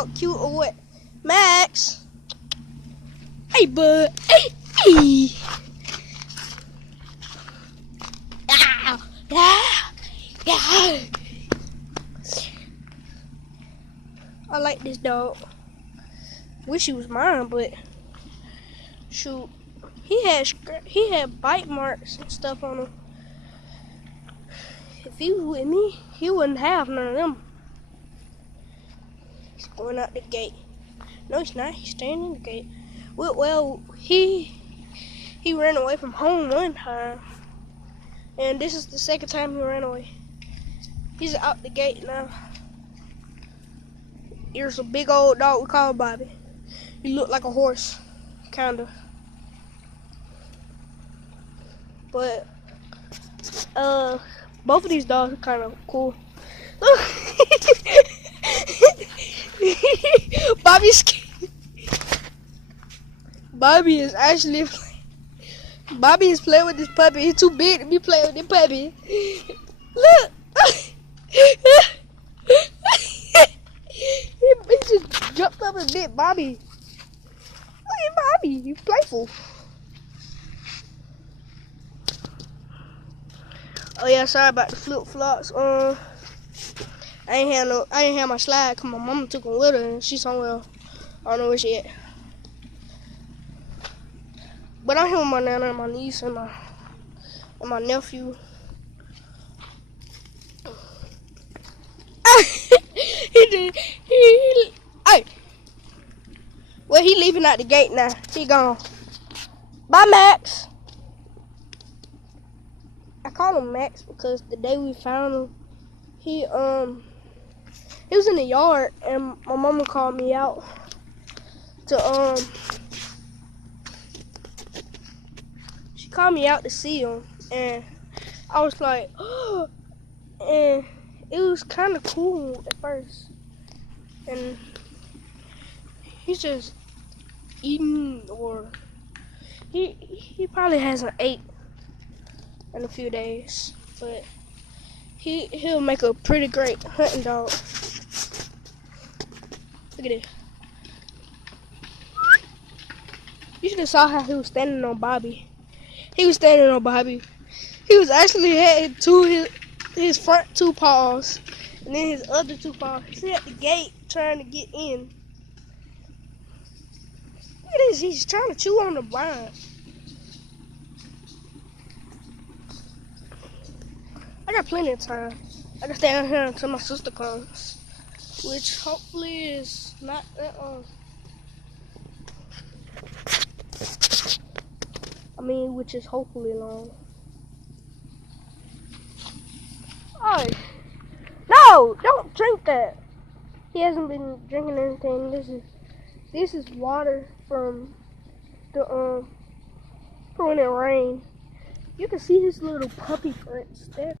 dog cute or what? Max. Hey, bud. Hey, hey. Yeah, yeah, yeah. I like this dog. Wish he was mine, but shoot, he had bite marks and stuff on him. If he was with me, he wouldn't have none of them. He's going out the gate. No, he's not. He's staying in the gate. Well, he ran away from home one time, and this is the second time he ran away. He's out the gate now. Here's a big old dog we call Bobby. He looked like a horse, kinda. But both of these dogs are kind of cool. Bobby is actually Bobby is playing with this puppy. He's too big to be playing with this puppy. Look. He just jumped up and bit Bobby. Look at Bobby. He's playful. Oh yeah, sorry about the flip flops. I ain't have my slide because my mama took them with her and she's somewhere. I don't know where she at. But I'm here with my nana and my niece and my nephew. Hey. Well, he leaving out the gate now. He gone. Bye, Max. I call him Max because the day we found him, he was in the yard and my mama called me out to she called me out to see him, and I was like, oh, and it was kind of cool at first, and he's just eating, or he probably hasn't ate in a few days, but he'll make a pretty great hunting dog. Look at this. You should have saw how he was standing on Bobby. He was standing on Bobby. He was actually had his front two paws, and then his other two paws. He's at the gate trying to get in. Look at this. He's trying to chew on the vine. I got plenty of time. I can stay out here until my sister comes, which hopefully is not that long. Which is hopefully long. Oh, no! Don't drink that. He hasn't been drinking anything. This is water from the from when it rained. You can see his little puppy prints there.